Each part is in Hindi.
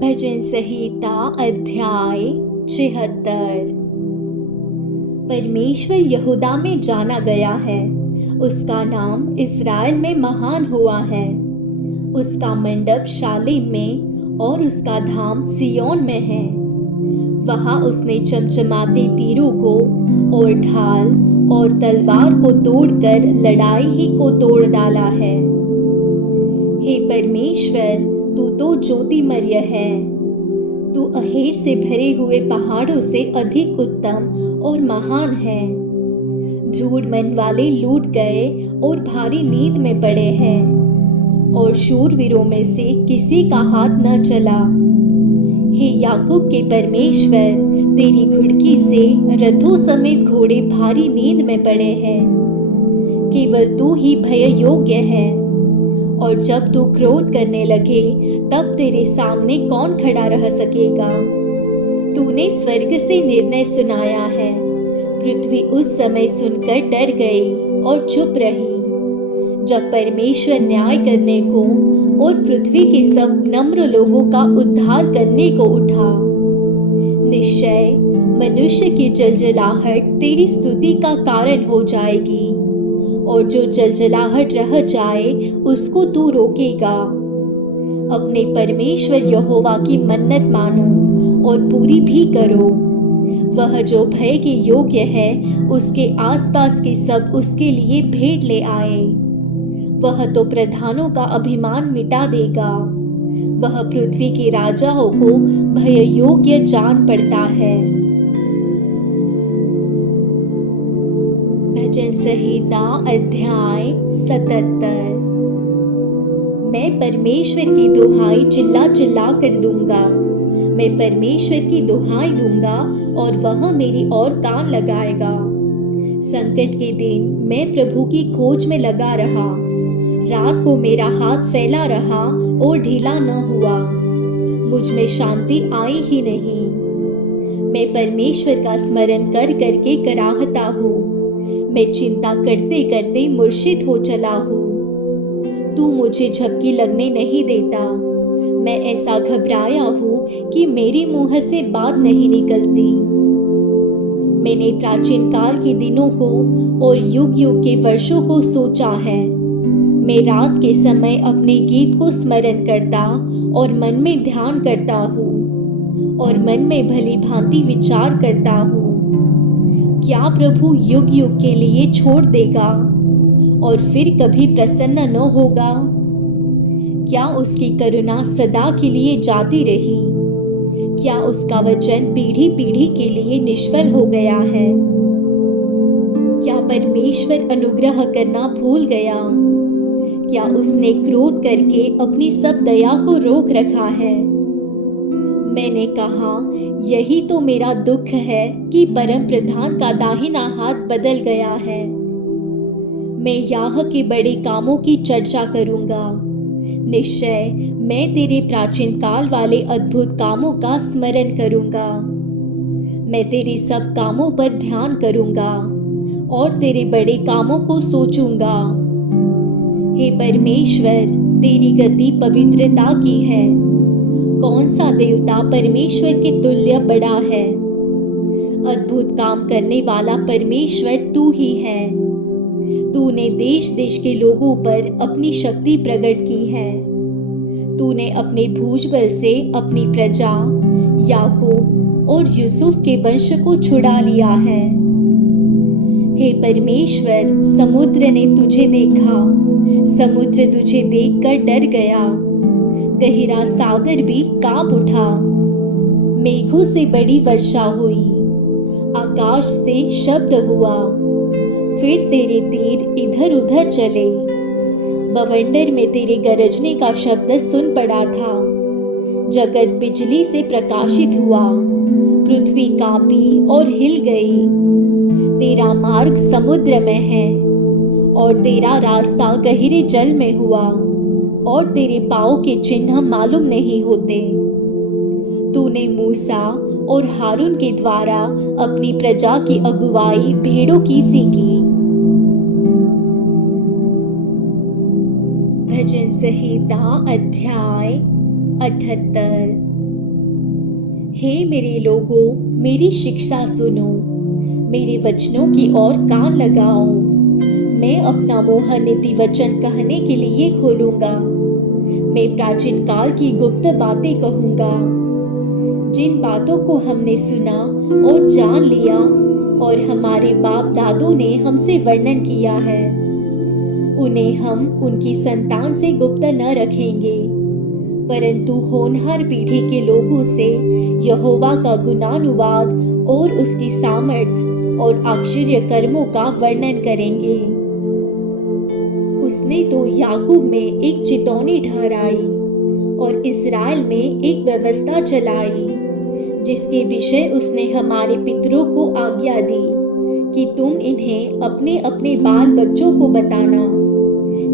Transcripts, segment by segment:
भजन संहिता अध्याय 76। परमेश्वर यहूदा में जाना गया है, उसका नाम इस्राएल में महान हुआ है। उसका मंडप शालेम में और उसका धाम सिय्योन में है। वहाँ उसने चमचमाते तीरों को और ढाल और तलवार को तोड़कर लड़ाई ही को तोड़ डाला है। हे परमेश्वर, तू तो ज्योतिमर्य है। तू अहेर से भरे हुए पहाड़ों से अधिक उत्तम और महान है। ध्रुव मन वाले लूट गए और भारी नींद में पड़े हैं, और शूरवीरों में से किसी का हाथ न चला। हे याकूब के परमेश्वर, तेरी घुड़की से रथों समेत घोड़े भारी नींद में पड़े हैं। केवल तू ही भय योग्य है, और जब तू क्रोध करने लगे तब तेरे सामने कौन खड़ा रह सकेगा। तूने स्वर्ग से निर्णय सुनाया है, पृथ्वी उस समय सुनकर डर गई और चुप रही, जब परमेश्वर न्याय करने को और पृथ्वी के सब नम्र लोगों का उद्धार करने को उठा। निश्चय मनुष्य की जलजलाहट तेरी स्तुति का कारण हो जाएगी, और जो जलजलाहट रह जाए उसको तू रोकेगा। अपने परमेश्वर यहोवा की मन्नत मानो और पूरी भी करो। वह जो भय के योग्य है, उसके आसपास के सब उसके लिए भेंट ले आए। वह तो प्रधानों का अभिमान मिटा देगा। वह पृथ्वी के राजाओं को भय योग्य जान पड़ता है। भजन संहिता अध्याय 77। मैं परमेश्वर की दुहाई चिल्ला चिल्ला कर दूंगा। मैं परमेश्वर की दुहाई दूंगा और वह मेरी ओर कान लगाएगा। संकट के दिन मैं प्रभु की खोज में लगा रहा। रात को मेरा हाथ फैला रहा और ढीला न हुआ। मुझ में शांति आई ही नहीं। मैं परमेश्वर का स्मरण कर करके कराहता हूँ। मैं चिंता करते करते मूर्छित हो चला हूँ। तू मुझे झपकी लगने नहीं देता। मैं ऐसा घबराया हूँ कि मेरे मुंह से बात नहीं निकलती। मैंने प्राचीन काल के दिनों को और युग युग के वर्षों को सोचा है। मैं रात के समय अपने गीत को स्मरण करता और मन में ध्यान करता हूँ, और मन में भली भांति विचार करता हूँ। क्या प्रभु युग युग के लिए छोड़ देगा और फिर कभी प्रसन्न न होगा? क्या उसकी करुणा सदा के लिए जाती रही? क्या उसका वचन पीढ़ी पीढ़ी के लिए निष्फल हो गया है? क्या परमेश्वर अनुग्रह करना भूल गया? क्या उसने क्रोध करके अपनी सब दया को रोक रखा है? मैंने कहा, यही तो मेरा दुख है कि परम प्रधान का दाहिना हाथ बदल गया है। मैं याह के बड़े कामों की चर्चा करूंगा। निश्चय मैं तेरे प्राचीन काल वाले अद्भुत कामों का स्मरण करूंगा। मैं तेरे सब कामों पर ध्यान करूंगा और तेरे बड़े कामों को सोचूंगा। हे परमेश्वर, तेरी गति पवित्रता की है। कौन सा देवता परमेश्वर के तुल्य बड़ा है? अद्भुत काम करने वाला परमेश्वर तू ही है। तूने देश देश के लोगों पर अपनी शक्ति प्रकट की है। तूने अपने भुजबल से अपनी प्रजा याकूब और यूसुफ के वंश को छुड़ा लिया है। हे परमेश्वर, समुद्र ने तुझे देखा। समुद्र तुझे देखकर डर गया। गहरा सागर भी कांप उठा। मेघों से बड़ी वर्षा हुई। आकाश से शब्द हुआ। फिर तेरे तीर इधर उधर चले। बवंडर में तेरे गरजने का शब्द सुन पड़ा था। जगत बिजली से प्रकाशित हुआ। पृथ्वी कांपी और हिल गई। तेरा मार्ग समुद्र में है और तेरा रास्ता गहरे जल में हुआ, और तेरे पाँव के चिन्ह मालूम नहीं होते। तूने मूसा और हारून के द्वारा अपनी प्रजा की अगुवाई भेड़ों की सी की। भजन संहिता अध्याय 78। हे मेरे लोगों, मेरी शिक्षा सुनो, मेरे वचनों की ओर कान लगाओ। मैं अपना मुंह नीति वचन कहने के लिए खोलूंगा। मैं प्राचीन काल की गुप्त बातें कहूंगा, जिन बातों को हमने सुना और जान लिया और हमारे बाप दादों ने हमसे वर्णन किया है, उन्हें हम उनकी संतान से गुप्त न रखेंगे, परंतु होनहार पीढ़ी के लोगों से यहोवा का गुणानुवाद और उसकी सामर्थ और आश्चर्य कर्मों का वर्णन करेंगे। उसने तो याकूब में एक चितौनी ठहराई और इस्राएल में एक व्यवस्था चलाई, जिसके विषय उसने हमारे पितरों को आज्ञा दी कि तुम इन्हें अपने अपने बाल बच्चों को बताना,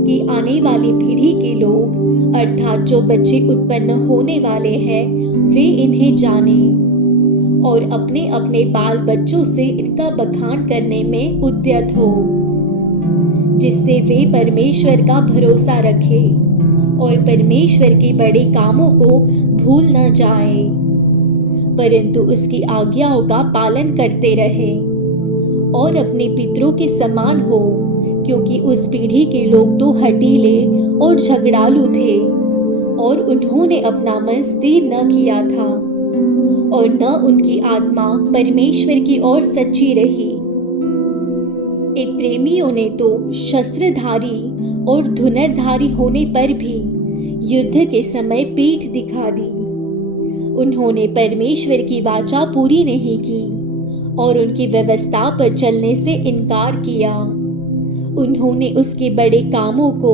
कि आने वाली पीढ़ी के लोग अर्थात जो बच्चे उत्पन्न होने वाले हैं वे इन्हें जाने और अपने अपने बाल बच्चों से इनका बखान करने में उद्यत हो, जिससे वे परमेश्वर का भरोसा रखे और परमेश्वर के बड़े कामों को भूल न जाए, परंतु उसकी आज्ञाओं का पालन करते रहे और अपने पितरों के समान हो, क्योंकि उस पीढ़ी के लोग तो हठीले और झगड़ालू थे और उन्होंने अपना मन स्थिर न किया था और न उनकी आत्मा परमेश्वर की ओर सच्ची रही। एक प्रेमियों ने तो शस्त्रधारी और धनुर्धारी होने पर भी युद्ध के समय पीठ दिखा दी। उन्होंने परमेश्वर की वाचा पूरी नहीं की और उनकी व्यवस्था पर चलने से इनकार किया। उन्होंने उसके बड़े कामों को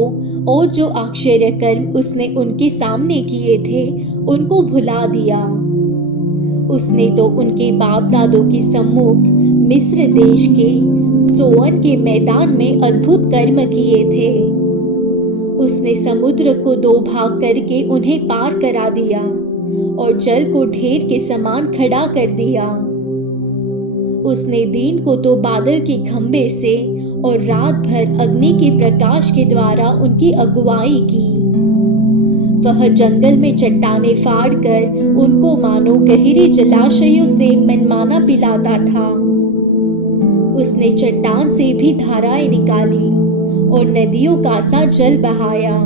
और जो आश्चर्य कर्म उसने उनके सामने किए थे उनको भुला दिया। उसने तो उनके बाप दादों के सम्मुख मिस्र देश के सोअन के मैदान में अद्भुत कर्म किए थे। उसने समुद्र को दो भाग करके उन्हें पार करा दिया और जल को ढेर के समान खड़ा कर दिया। उसने दिन को तो बादल के खंभे से और रात भर अग्नि के प्रकाश के द्वारा उनकी अगुवाई की। वह जंगल में चट्टानें फाड़कर उनको मानो गहरे जलाशयों से मनमाना पिलाता था। उसने चट्टान से भी धाराएं निकाली और नदियों का सा जल बहाया,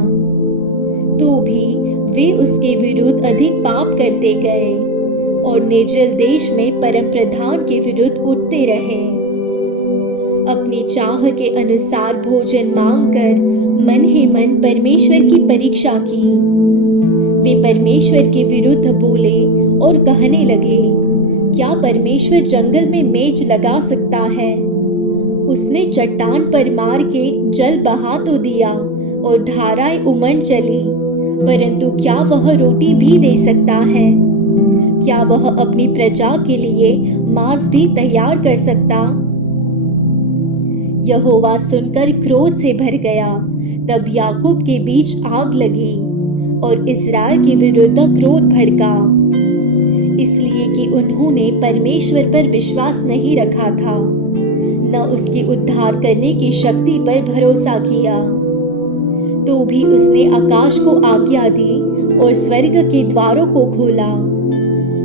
तो भी वे उसके विरुद्ध अधिक पाप करते गए और निर्जल देश में परम प्रधान के विरुद्ध उठते रहे। अपनी चाह के अनुसार भोजन मांगकर मन ही मन परमेश्वर की परीक्षा की। वे परमेश्वर के विरुद्ध बोले और कहने लगे, क्या परमेश्वर जंगल में मेज लगा सकता है? उसने चट्टान पर मार के जल बहा तो दिया और धाराएं उमड़ चली, परंतु क्या वह रोटी भी दे सकता है? क्या वह अपनी प्रजा के लिए मांस भी तैयार कर सकता? यहोवा सुनकर क्रोध से भर गया। तब याकूब के बीच आग लगी और इस्राएल के विरुद्ध क्रोध भड़का, इसलिए कि उन्होंने परमेश्वर पर विश्वास नहीं रखा था, न उसके उद्धार करने की शक्ति पर भरोसा किया। तो भी उसने आकाश को आज्ञा दी और स्वर्ग के द्वारों को खोला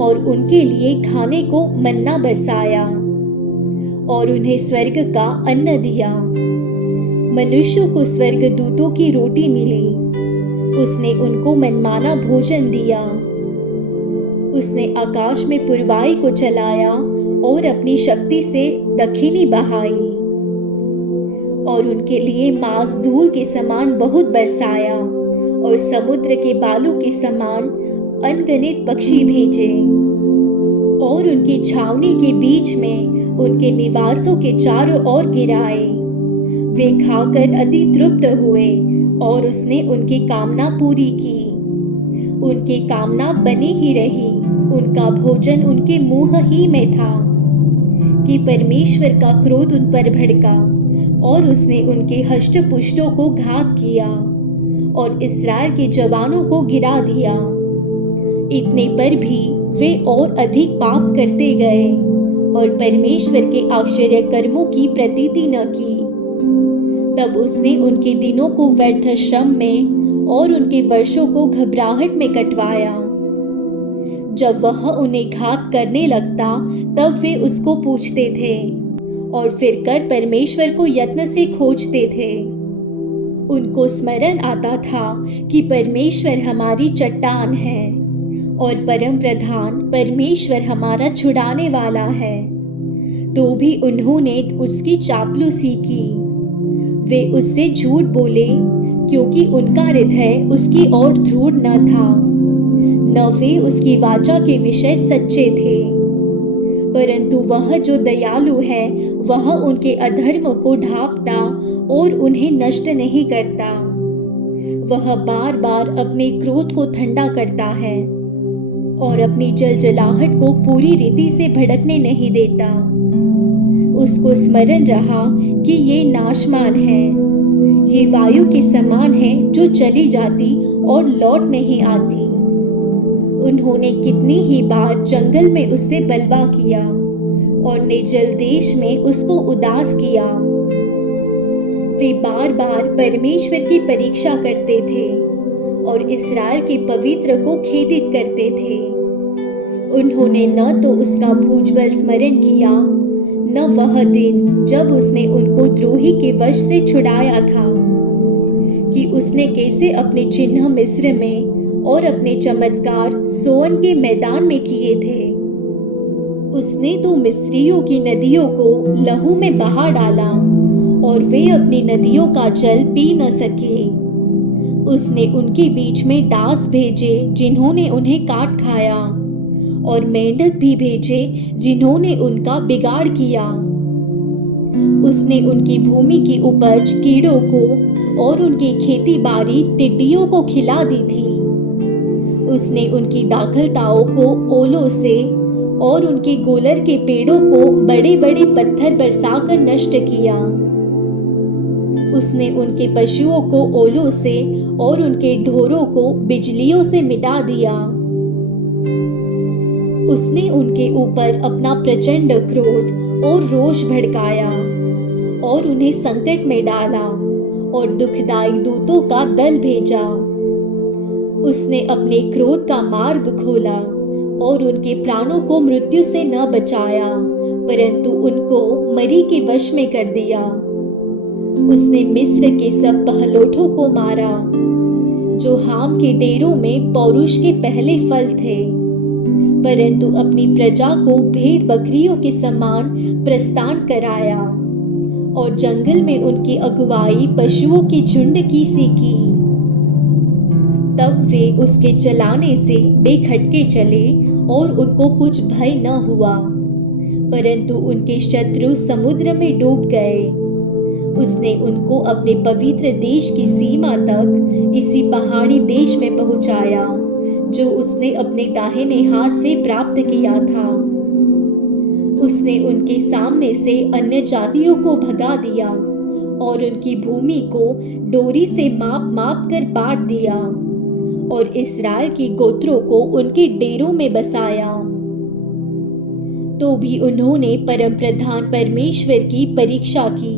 और उनके लिए खाने को मन्ना बरसाया और उन्हें स्वर्ग का अन्न दिया। मनुष्यों को स्वर्ग दूतों की रोटी मिली। उसने उनको मनमाना भोजन दिया। उसने आकाश में पुरवाई को चलाया और अपनी शक्ति से दक्षिणी बहाई और उनके लिए मांस धूल के समान बहुत बरसाया और समुद्र के बालू के समान अनगिनत पक्षी भेजे और उनकी छावनी के बीच में उनके निवासों के चारों ओर गिराए। वे खाकर अति तृप्त हुए और उसने उनकी कामना पूरी की। उनकी कामना बनी ही रही, उनका भोजन उनके मुंह ही में था कि परमेश्वर का क्रोध उन पर भड़का और उसने उनके हष्ट पुष्टों को घात किया और इस्राएल के जवानों को गिरा दिया। इतने पर भी वे और अधिक पाप करते गए और परमेश्वर के आश्चर्य कर्मों की प्रतीति न की। तब उसने उनके दिनों को व्यर्थ श्रम में और उनके वर्षों को घबराहट में कटवाया। जब वह उन्हें घात करने लगता तब वे उसको पूछते थे और फिर कर परमेश्वर को यत्न से खोजते थे। उनको स्मरण आता था कि परमेश्वर हमारी चट्टान है और परम प्रधान परमेश्वर हमारा छुड़ाने वाला है। तो भी उन्होंने उसकी चापलूसी की। वे उससे झूठ बोले क्योंकि उनका हृदय उसकी ओर दृढ़ न था, न वे उसकी वाचा के विषय सच्चे थे। परंतु वह जो दयालु है वह उनके अधर्म को ढांपता और उन्हें नष्ट नहीं करता। वह बार बार अपने क्रोध को ठंडा करता है और अपनी जलजलाहट को पूरी रीति से भड़कने नहीं देता। उसको स्मरण रहा कि ये नाशमान है, ये वायु के समान है जो चली जाती और लौट नहीं आती। उन्होंने कितनी ही बार जंगल में उससे बलवा किया और निर्जल देश में उसको उदास किया। वे बार बार परमेश्वर की परीक्षा करते थे और इस्राएल के पवित्र को खेदित करते थे। उन्होंने न तो उसका भुजबल स्मरण किया, न वह दिन जब उसने उनको द्रोही के वश से छुड़ाया था, कि उसने कैसे अपने चिन्ह मिस्र में और अपने चमत्कार सोअन के मैदान में किए थे। उसने तो मिस्रियों की नदियों को लहू में बहा डाला और वे अपनी नदियों का जल पी न सके। उसने उनके बीच में डास भेजे जिन्होंने उन्हें काट खाया, और मेंढक भी भेजे जिन्होंने उनका बिगाड़ किया। उसने उनकी भूमि की उपज कीड़ों को और उनकी खेती बाड़ी टिड्डियों को खिला दी थी। उसने उनकी दाखलताओं को ओलों से और उनके गोलर के पेड़ों को बड़े बड़े पत्थर बरसाकर नष्ट किया। उसने उनके पशुओं को ओलों से और उनके ढोरों को बिजलियों से मिटा दिया। उसने उनके ऊपर अपना प्रचंड क्रोध और रोष भड़काया और उन्हें संकट में डाला और दुखदायी दूतों का दल भेजा। उसने अपने क्रोध का मार्ग खोला और उनके प्राणों को मृत्यु से न बचाया, परंतु उनको मरी के वश में कर दिया। उसने मिस्र के सब पहलोठों को मारा, जो हाम के डेरों में पौरुष के पहले फल थे, परंतु अपनी प्रजा को भेड़ बकरियों के समान प्रस्थान कराया और जंगल में उनकी अगुवाई पशुओं की झुंड की सी की। तब वे उसके चलाने से बेखटके चले और उनको कुछ भय न हुआ, परंतु उनके शत्रु समुद्र में डूब गए। उसने उनको अपने पवित्र देश की सीमा तक इसी पहाड़ी देश में पहुंचाया, जो उसने अपने दाहिने हाथ से प्राप्त किया था। उसने उनके सामने से अन्य जातियों को भगा दिया और उनकी भूमि को डोरी से माप माप कर बांट दिया और इस्राएल की गोत्रों को उनके डेरों में बसाया। तो भी उन्होंने परम प्रधान परमेश्वर की परीक्षा की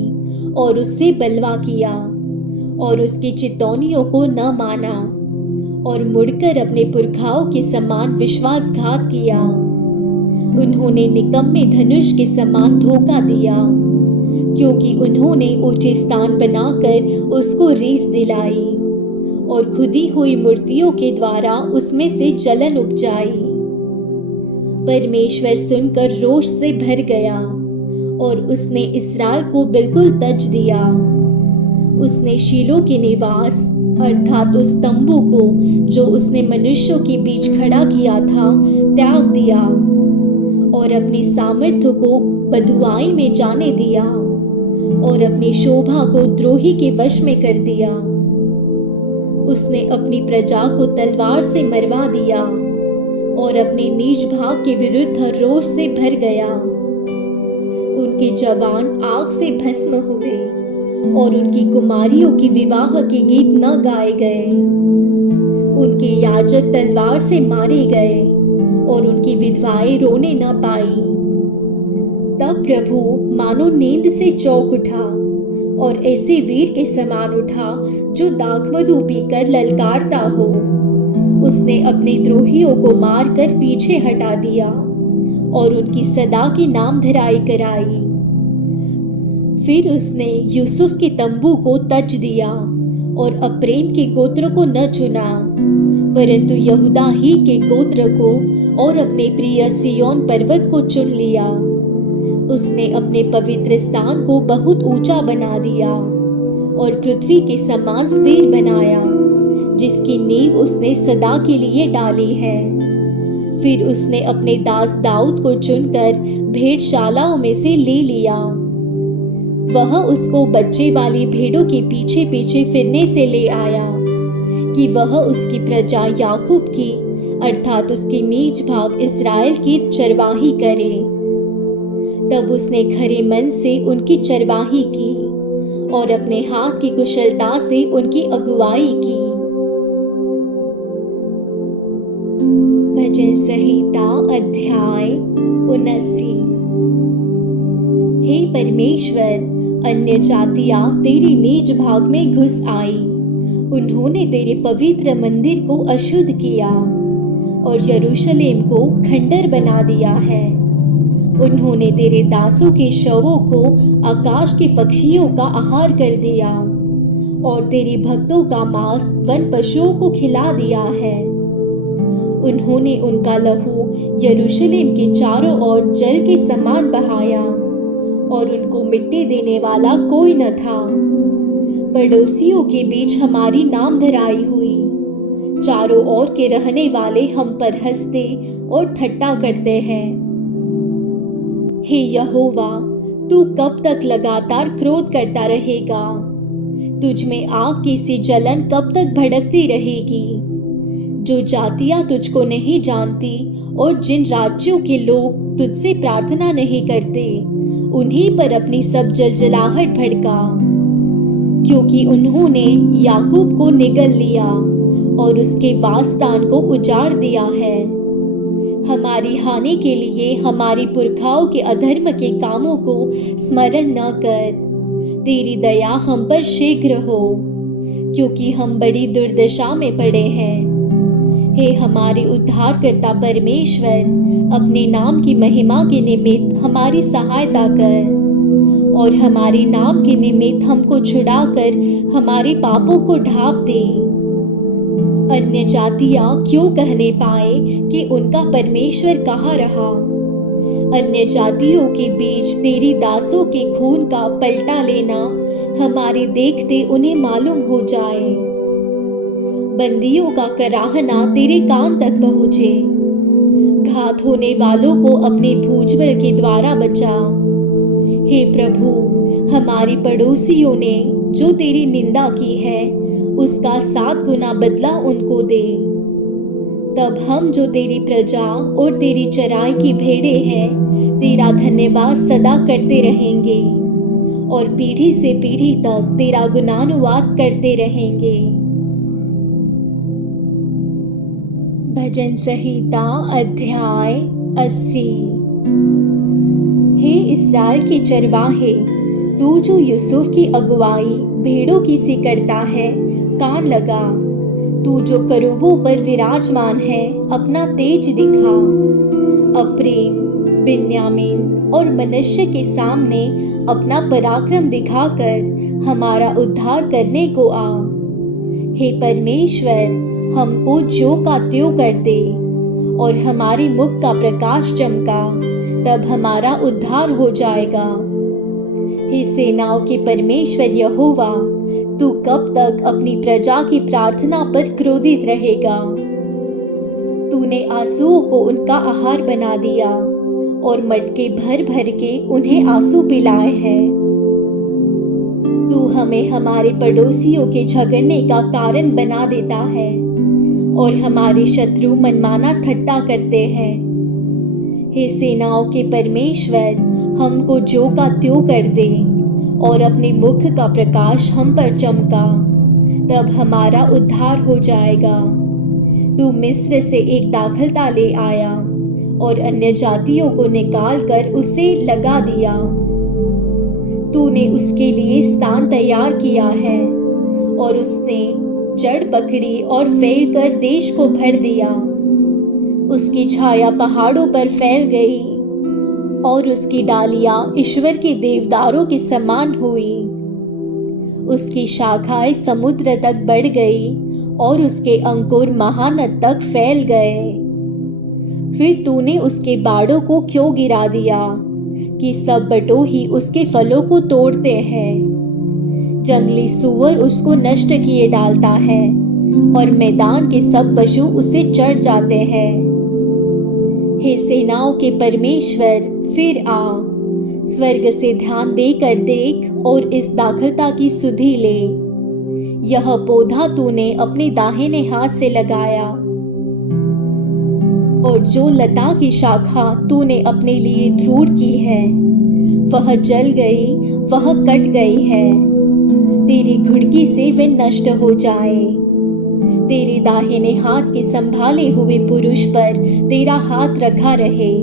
और उससे बलवा किया और उसकी चितौनियों को न माना और मुड़कर अपने पुरखाओं के समान विश्वासघात किया। उन्होंने निकम्मे धनुष के समान धोखा दिया, क्योंकि उन्होंने ऊंचे स्थान बनाकर उसको रीस दिलाई और खुदी हुई मूर्तियों के द्वारा उसमें से जलन उपजाई। परमेश्वर सुनकर रोष से भर गया और उसने इस्राएल को बिल्कुल तज दिया। उसने शीलो के निवास अर्थात उस तंबू को जो उसने मनुष्यों के बीच खड़ा किया था त्याग दिया और अपनी सामर्थ्य को बधुआई में जाने दिया और अपनी शोभा को द्रोही के वश में कर दिया। उसने अपनी प्रजा को तलवार से मरवा दिया और अपने नीच भाग के विरुद्ध रोष से भर गया। उनके जवान आग से भस्म हुए और उनकी कुमारियों की विवाह के गीत न गाए गए। उनके याजक तलवार से मारे गए और उनकी विधवाएं रोने न पाई। तब प्रभु मानो नींद से चौंक उठा और ऐसे वीर के समान उठा जो दाखमधु पीकर ललकारता हो। उसने अपने द्रोहियों को मारकर पीछे हटा दिया और उनकी सदा की नामधराई कराई। फिर उसने यूसुफ के तंबू को तज दिया और अप्रेम के गोत्र को न चुना, परंतु यहूदा ही के गोत्र को और अपने प्रिय सिय्योन पर्वत को चुन लिया। उसने अपने पवित्र स्थान को बहुत ऊंचा बना दिया और पृथ्वी के समान स्थिर बनाया, जिसकी नींव उसने सदा के लिए डाली है। फिर उसने अपने दास दाऊद को चुनकर भेड़शालाओं में से ले लिया। वह उसको बच्चे वाली भेड़ों के पीछे पीछे फिरने से ले आया कि वह उसकी प्रजा याकूब की अर्थात उसकी नीच भाग इस्राएल की चरवाही करे। तब उसने खरे मन से उनकी चरवाही की और अपने हाथ की कुशलता से उनकी अगुवाई की। भजन संहिता अध्याय 79। हे परमेश्वर, अन्य जातियां तेरी नीच भाग में घुस आई। उन्होंने तेरे पवित्र मंदिर को अशुद्ध किया और यरूशलेम को खंडर बना दिया है। उन्होंने तेरे दासों के शवों को आकाश के पक्षियों का आहार कर दिया और तेरे भक्तों का मांस वन पशुओं को खिला दिया है। उन्होंने उनका लहू यरूशलेम के चारों ओर जल के समान बहाया और उनको मिट्टी देने वाला कोई न था। पड़ोसियों के बीच हमारी नामधराई हुई। चारों ओर के रहने वाले हम पर हंसते और ठट्ठा करते हैं। हे यहोवा, तू कब तक लगातार क्रोध करता रहेगा? तुझ में आग की सी जलन कब तक भड़कती रहेगी? जो जातियां तुझको नहीं जानती और जिन राज्यों के लोग तुझसे प्रार्थना नहीं करते, उन्हीं पर अपनी सब जलजलाहट भड़का, क्योंकि उन्होंने याकूब को निगल लिया और उसके वासस्थान को उजाड़ दिया है। हमारी हानि के लिए हमारी पुरखाओं के अधर्म के कामों को स्मरण न कर। तेरी दया हम पर शीघ्र हो, क्योंकि हम बड़ी दुर्दशा में पड़े हैं। हे हमारे उद्धारकर्ता परमेश्वर, अपने नाम की महिमा के निमित्त हमारी सहायता कर और हमारे नाम के निमित्त हमको छुड़ाकर हमारे पापों को ढाँप दे। अन्य जातियां क्यों कहने पाए कि उनका परमेश्वर कहाँ रहा? अन्य जातियों के बीच तेरी दासों के खून का पलटा लेना हमारे देखते उन्हें मालूम हो जाए। बंदियों का कराहना तेरे कान तक पहुँचे। घात होने वालों को अपने भुजबल के द्वारा बचा। हे प्रभु, हमारे पड़ोसियों ने जो तेरी निंदा की है, उसका 7 गुना बदला उनको दे। तब हम जो तेरी प्रजा और तेरी चराई की भेड़े हैं, तेरा धन्यवाद सदा करते रहेंगे और पीढ़ी से पीढ़ी तक तेरा गुणानुवाद करते रहेंगे। भजन संहिता अध्याय 80। हे इस्राएल के चरवाहे, तू जो यूसुफ की अगुवाई भेड़ों की सी करता है, कान लगा। तू जो करूबों पर विराजमान है, अपना तेज दिखा। अप्रेम, बिन्यामीन और मनश्शे के सामने अपना पराक्रम दिखाकर हमारा उद्धार करने को आ। हे परमेश्वर, हमको ज्यों का त्यों कर दे और हमारी मुख का प्रकाश चमका, तब हमारा उद्धार हो जाएगा। हे सेनाओं के परमेश्वर यहोवा, तू कब तक अपनी प्रजा की प्रार्थना पर क्रोधित रहेगा? तूने आंसुओं को उनका आहार बना दिया और मटके भर भर के उन्हें आंसू पिलाए हैं। तू हमें हमारे पड़ोसियों के झगड़ने का कारण बना देता है और हमारे शत्रु मनमाना ठट्ठा करते हैं। हे सेनाओं के परमेश्वर, हमको ज्यों का त्यों कर दे और अपने मुख का प्रकाश हम पर चमका, तब हमारा उद्धार हो जाएगा। तू मिस्र से एक दाखलता ले आया और अन्य जातियों को निकाल कर उसे लगा दिया। तूने उसके लिए स्थान तैयार किया है और उसने जड़ पकड़ी और फैलकर देश को भर दिया। उसकी छाया पहाड़ों पर फैल गई और उसकी डालियां ईश्वर के देवदारों के समान हुई। उसकी शाखाएं समुद्र तक बढ़ गई और उसके अंकुर महानद तक फैल गए। फिर तूने उसके बाड़ों को क्यों गिरा दिया कि सब बटोही उसके फलों को तोड़ते हैं। जंगली सूअर उसको नष्ट किए डालता है और मैदान के सब पशु उसे चढ़ जाते हैं। हे सेनाओं के परमेश्वर, फिर आ, स्वर्ग से ध्यान देकर देख और इस दाखलता की सुधि ले। यह पौधा तूने अपने दाहिने हाथ से लगाया और जो लता की शाखा तूने अपने लिए दृढ़ की है, वह जल गई, वह कट गई है। तेरी घुड़की से वे नष्ट हो जाए। तेरे दाहिने हाथ के संभाले हुए पुरुष पर तेरा हाथ रखा रहे,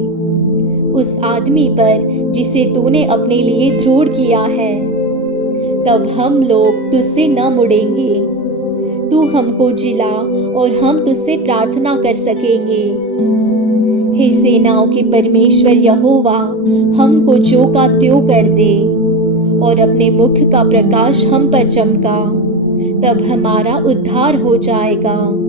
उस आदमी पर जिसे तूने अपने लिए दृढ़ किया है। तब हम लोग तुझसे न मुड़ेंगे। तू हमको जिला और हम तुझसे प्रार्थना कर सकेंगे। हे सेनाओं के परमेश्वर यहोवा, हमको ज्यों का त्यों कर दे और अपने मुख का प्रकाश हम पर चमका, तब हमारा उद्धार हो जाएगा।